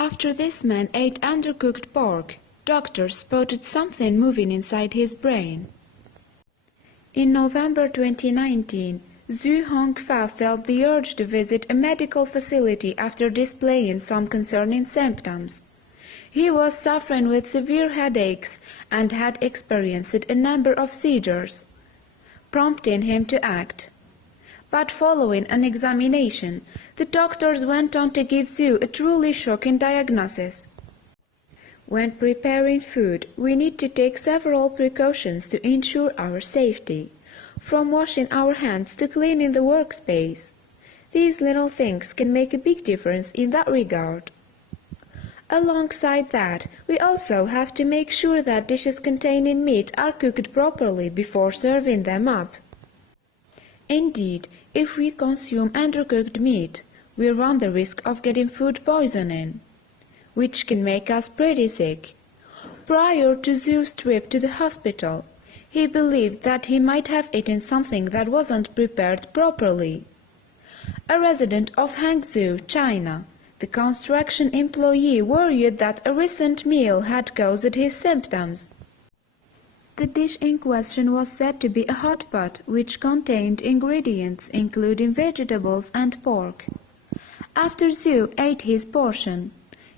After this man ate undercooked pork, doctors spotted something moving inside his brain. In November 2019, Zhu Hongfa felt the urge to visit a medical facility after displaying some concerning symptoms. He was suffering with severe headaches and had experienced a number of seizures, prompting him to act. But following an examination, the doctors went on to give Zhu a truly shocking diagnosis. When preparing food, we need to take several precautions to ensure our safety, from washing our hands to cleaning the workspace. These little things can make a big difference in that regard. Alongside that, we also have to make sure that dishes containing meat are cooked properly before serving them up. Indeed, if we consume undercooked meat, we run the risk of getting food poisoning, which can make us pretty sick. Prior to Zhu's trip to the hospital, he believed that he might have eaten something that wasn't prepared properly. A resident of Hangzhou, China, the construction employee worried that a recent meal had caused his symptoms. The dish in question was said to be a hot pot which contained ingredients including vegetables and pork. After Zhu ate his portion,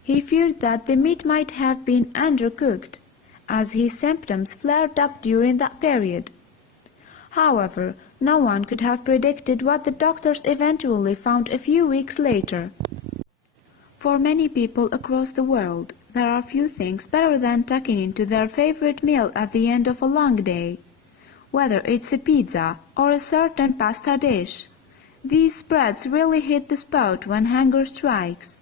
he feared that the meat might have been undercooked, as his symptoms flared up during that period. However, no one could have predicted what the doctors eventually found a few weeks later. For many people across the world, there are few things better than tucking into their favorite meal at the end of a long day, whether it's a pizza or a certain pasta dish. These spreads really hit the spot when hunger strikes.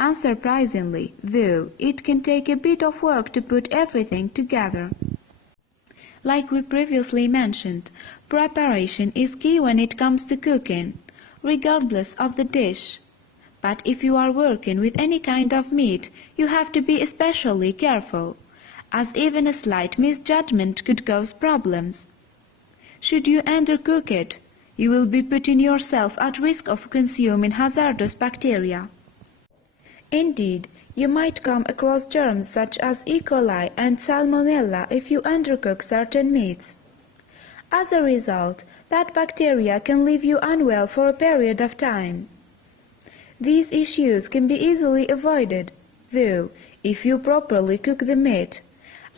Unsurprisingly, though, it can take a bit of work to put everything together. Like we previously mentioned, preparation is key when it comes to cooking, regardless of the dish. But if you are working with any kind of meat, you have to be especially careful, as even a slight misjudgment could cause problems. Should you undercook it, you will be putting yourself at risk of consuming hazardous bacteria. Indeed, you might come across germs such as E. coli and Salmonella if you undercook certain meats. As a result, that bacteria can leave you unwell for a period of time. These issues can be easily avoided, though, if you properly cook the meat,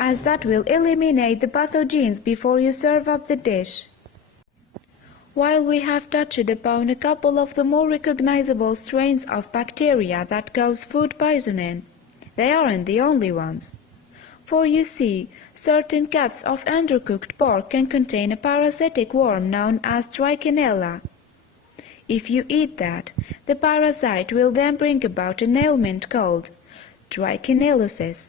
as that will eliminate the pathogens before you serve up the dish. While we have touched upon a couple of the more recognizable strains of bacteria that cause food poisoning, they aren't the only ones. For you see, certain cuts of undercooked pork can contain a parasitic worm known as trichinella. If you eat that, the parasite will then bring about an ailment called trichinosis.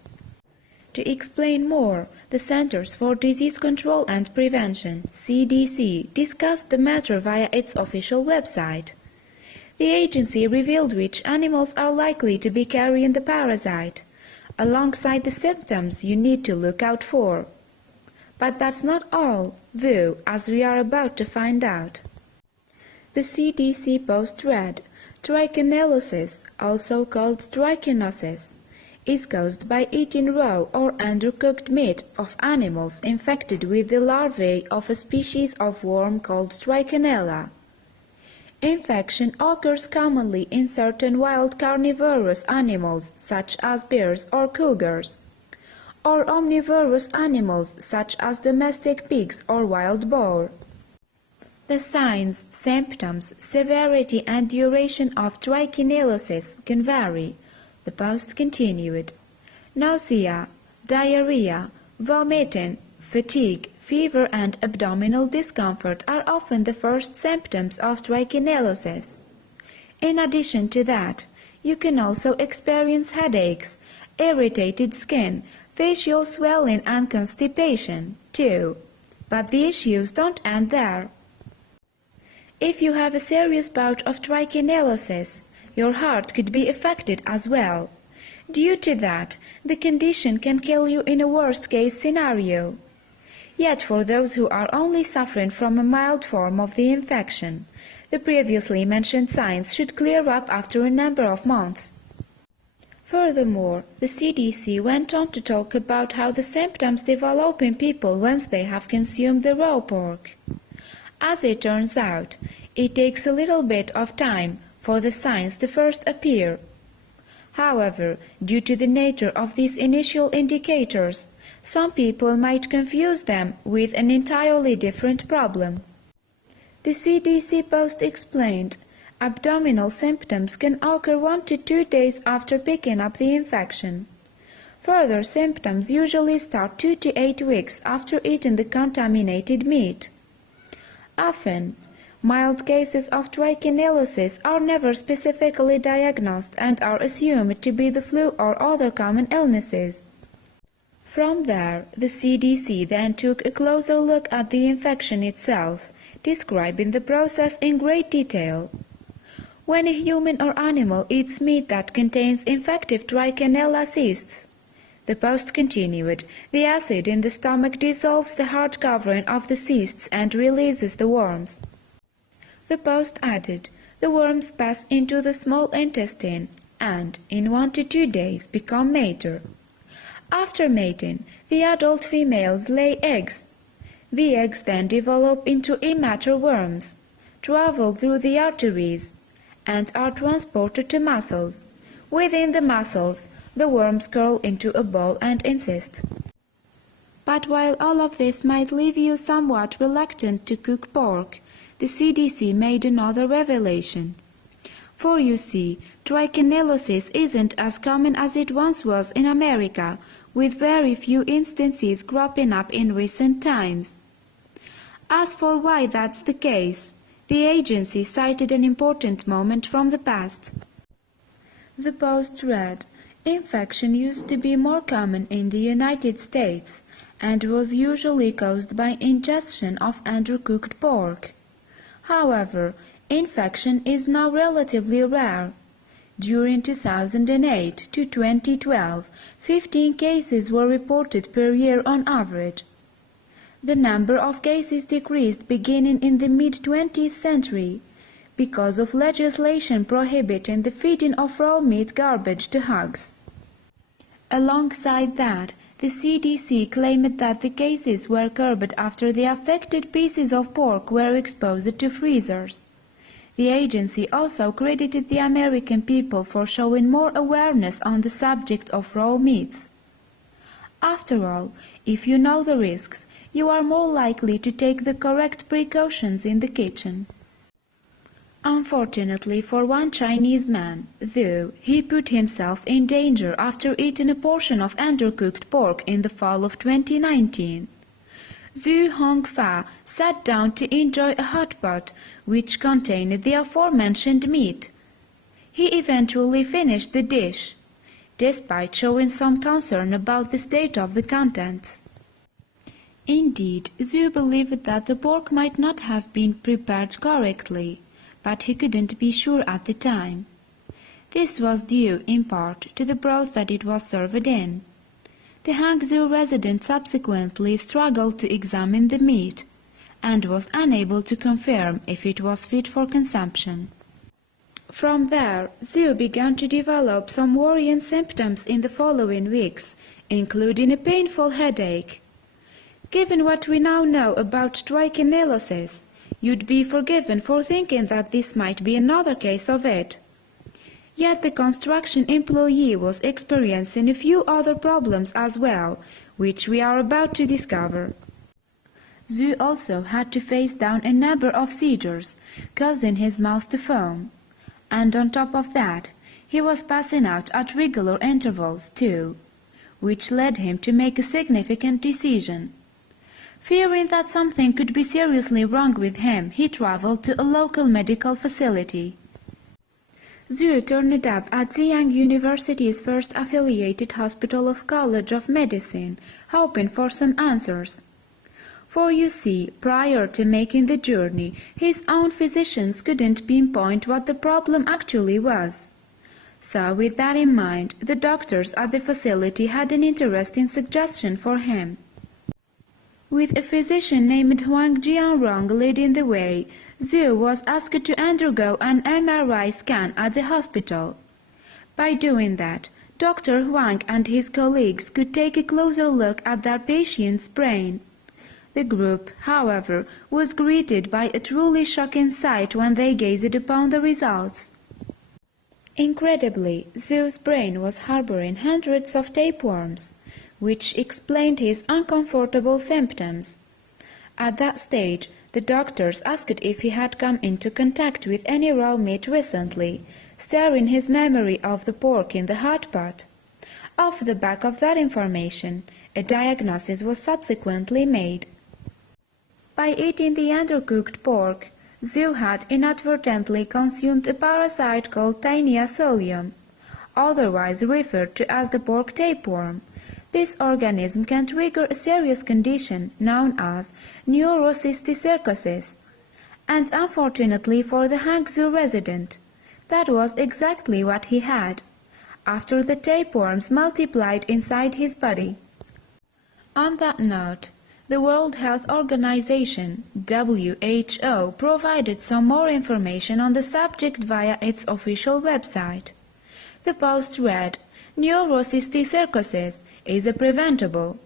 To explain more, the Centers for Disease Control and Prevention, CDC, discussed the matter via its official website. The agency revealed which animals are likely to be carrying the parasite, alongside the symptoms you need to look out for. But that's not all, though, as we are about to find out. The CDC post read, trichinosis, also called trichinosis, is caused by eating raw or undercooked meat of animals infected with the larvae of a species of worm called trichinella. Infection occurs commonly in certain wild carnivorous animals such as bears or cougars, or omnivorous animals such as domestic pigs or wild boar. The signs, symptoms, severity and duration of trichinosis can vary, the post continued. Nausea, diarrhea, vomiting, fatigue, fever and abdominal discomfort are often the first symptoms of trichinosis. In addition to that, you can also experience headaches, irritated skin, facial swelling and constipation, too. But the issues don't end there. If you have a serious bout of trichinosis, your heart could be affected as well. Due to that, the condition can kill you in a worst-case scenario. Yet for those who are only suffering from a mild form of the infection, the previously mentioned signs should clear up after a number of months. Furthermore, the CDC went on to talk about how the symptoms develop in people once they have consumed the raw pork. As it turns out, it takes a little bit of time for the signs to first appear. However, due to the nature of these initial indicators, some people might confuse them with an entirely different problem. The CDC post explained, abdominal symptoms can occur 1 to 2 days after picking up the infection. Further symptoms usually start 2 to 8 weeks after eating the contaminated meat. Often, mild cases of trichinosis are never specifically diagnosed and are assumed to be the flu or other common illnesses. From there, the CDC then took a closer look at the infection itself, describing the process in great detail. When a human or animal eats meat that contains infective trichinella cysts, the post continued, the acid in the stomach dissolves the hard covering of the cysts and releases the worms. The post added, the worms pass into the small intestine and, in 1 to 2 days, become mature. After mating, the adult females lay eggs. The eggs then develop into immature worms, travel through the arteries, and are transported to muscles. Within the muscles, the worms curl into a ball and encyst. But while all of this might leave you somewhat reluctant to cook pork, the CDC made another revelation. For you see, trichinosis isn't as common as it once was in America, with very few instances cropping up in recent times. As for why that's the case, the agency cited an important moment from the past. The post read, infection used to be more common in the United States and was usually caused by ingestion of undercooked pork. However, infection is now relatively rare. During 2008 to 2012, 15 cases were reported per year on average. The number of cases decreased beginning in the mid-20th century because of legislation prohibiting the feeding of raw meat garbage to hogs. Alongside that, the CDC claimed that the cases were curbed after the affected pieces of pork were exposed to freezers. The agency also credited the American people for showing more awareness on the subject of raw meats. After all, if you know the risks, you are more likely to take the correct precautions in the kitchen. Unfortunately for one Chinese man, though, he put himself in danger after eating a portion of undercooked pork in the fall of 2019. Zhu Hongfa sat down to enjoy a hot pot which contained the aforementioned meat. He eventually finished the dish, despite showing some concern about the state of the contents. Indeed, Zhu believed that the pork might not have been prepared correctly, but he couldn't be sure at the time. This was due, in part, to the broth that it was served in. The Hangzhou resident subsequently struggled to examine the meat, and was unable to confirm if it was fit for consumption. From there, Zhu began to develop some worrying symptoms in the following weeks, including a painful headache. Given what we now know about trichinosis, you'd be forgiven for thinking that this might be another case of it. Yet the construction employee was experiencing a few other problems as well, which we are about to discover. Zhu also had to face down a number of seizures, causing his mouth to foam. And on top of that, he was passing out at regular intervals too, which led him to make a significant decision. Fearing that something could be seriously wrong with him, he traveled to a local medical facility. Zhu turned up at Ziyang University's first affiliated hospital of College of Medicine, hoping for some answers. For you see, prior to making the journey, his own physicians couldn't pinpoint what the problem actually was. So with that in mind, the doctors at the facility had an interesting suggestion for him. With a physician named Huang Jianrong leading the way, Zhu was asked to undergo an MRI scan at the hospital. By doing that, Dr. Huang and his colleagues could take a closer look at their patient's brain. The group, however, was greeted by a truly shocking sight when they gazed upon the results. Incredibly, Zhu's brain was harboring hundreds of tapeworms, which explained his uncomfortable symptoms. At that stage, the doctors asked if he had come into contact with any raw meat recently, stirring his memory of the pork in the hot pot. Off the back of that information, a diagnosis was subsequently made. By eating the undercooked pork, Zhu had inadvertently consumed a parasite called tainted, otherwise referred to as the pork tapeworm. This organism can trigger a serious condition known as Neurocysticercosis. And unfortunately for the Hangzhou resident, that was exactly what he had, after the tapeworms multiplied inside his body. On that note, the World Health Organization (WHO) provided some more information on the subject via its official website. The post read, "Neurocysticercosis is a preventable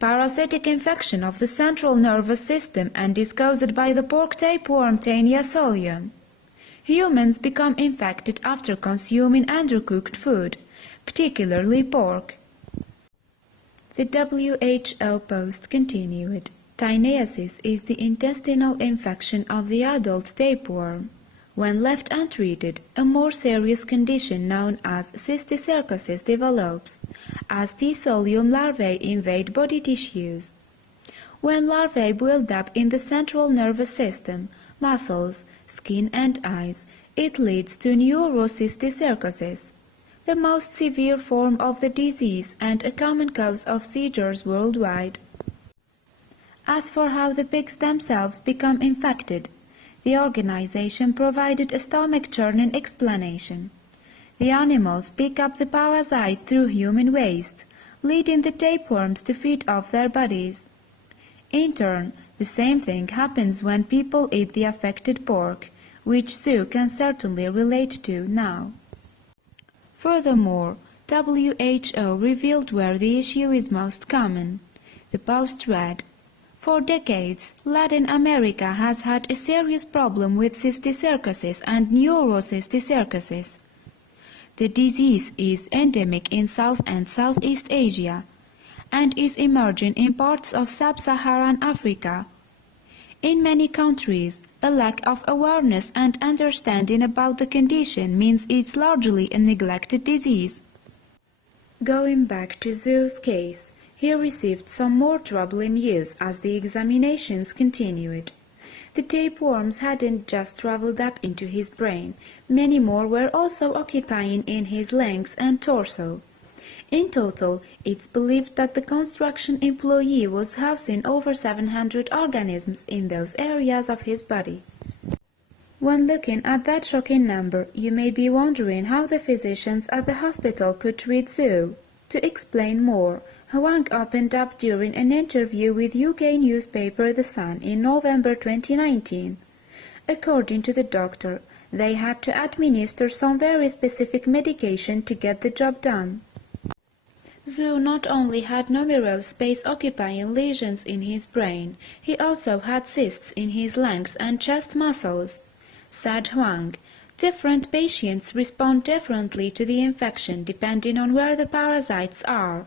parasitic infection of the central nervous system and is caused by the pork tapeworm tainted. Humans become infected after consuming undercooked food, particularly pork." The WHO post continued, "Tainted is the intestinal infection of the adult tapeworm. When left untreated, a more serious condition known as cysticercosis develops, as T-solium larvae invade body tissues. When larvae build up in the central nervous system, muscles, skin and eyes, it leads to neurocysticercosis, the most severe form of the disease and a common cause of seizures worldwide." As for how the pigs themselves become infected, the organization provided a stomach-churning explanation. The animals pick up the parasite through human waste, leading the tapeworms to feed off their bodies. In turn, the same thing happens when people eat the affected pork, which Zhu can certainly relate to now. Furthermore, WHO revealed where the issue is most common. The post read, "For decades, Latin America has had a serious problem with cysticercosis and neurocysticercosis. The disease is endemic in South and Southeast Asia and is emerging in parts of sub-Saharan Africa. In many countries, a lack of awareness and understanding about the condition means it's largely a neglected disease." Going back to Zhu's case, he received some more troubling news as the examinations continued. The tapeworms hadn't just traveled up into his brain, many more were also occupying in his legs and torso. In total, it's believed that the construction employee was housing over 700 organisms in those areas of his body. When looking at that shocking number, you may be wondering how the physicians at the hospital could treat Zhu. To explain more, Huang opened up during an interview with UK newspaper The Sun in November 2019. According to the doctor, they had to administer some very specific medication to get the job done. Zhu not only had numerous space-occupying lesions in his brain, he also had cysts in his lungs and chest muscles. Said Huang, "Different patients respond differently to the infection depending on where the parasites are.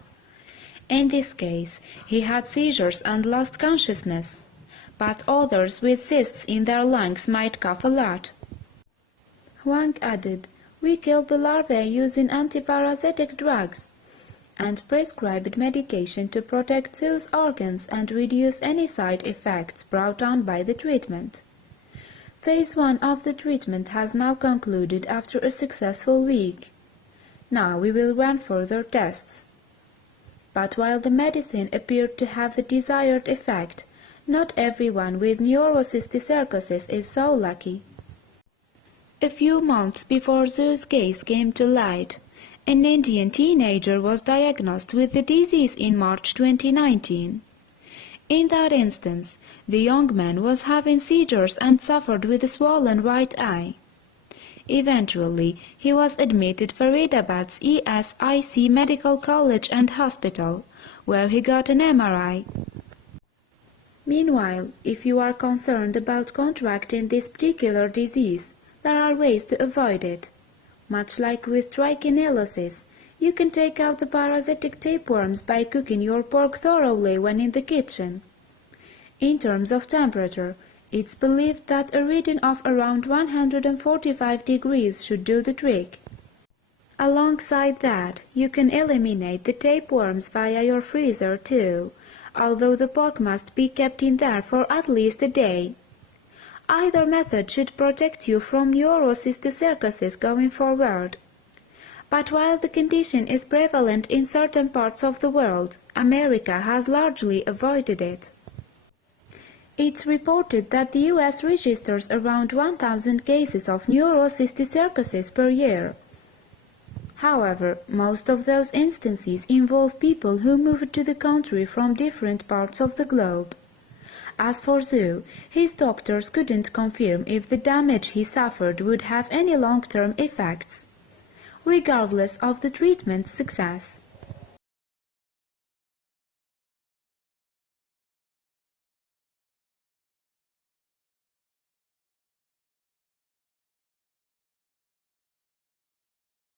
In this case, he had seizures and lost consciousness, but others with cysts in their lungs might cough a lot." Huang added, "We killed the larvae using antiparasitic drugs and prescribed medication to protect Zhu's organs and reduce any side effects brought on by the treatment. Phase 1 of the treatment has now concluded after a successful week. Now we will run further tests." But while the medicine appeared to have the desired effect, not everyone with neurocysticercosis is so lucky. A few months before Zhu's case came to light, an Indian teenager was diagnosed with the disease in March 2019. In that instance, the young man was having seizures and suffered with a swollen right eye. Eventually, he was admitted Faridabad's ESIC Medical College and Hospital, where he got an MRI. Meanwhile, if you are concerned about contracting this particular disease, there are ways to avoid it. Much like with trichinosis, you can take out the parasitic tapeworms by cooking your pork thoroughly when in the kitchen. In terms of temperature, it's believed that a reading of around 145 degrees should do the trick. Alongside that, you can eliminate the tapeworms via your freezer too, although the pork must be kept in there for at least a day. Either method should protect you from Neurocysticercosis going forward. But while the condition is prevalent in certain parts of the world, America has largely avoided it. It's reported that the US registers around 1,000 cases of Neurocysticercosis per year. However, most of those instances involve people who moved to the country from different parts of the globe. As for Zhu, his doctors couldn't confirm if the damage he suffered would have any long-term effects, regardless of the treatment's success.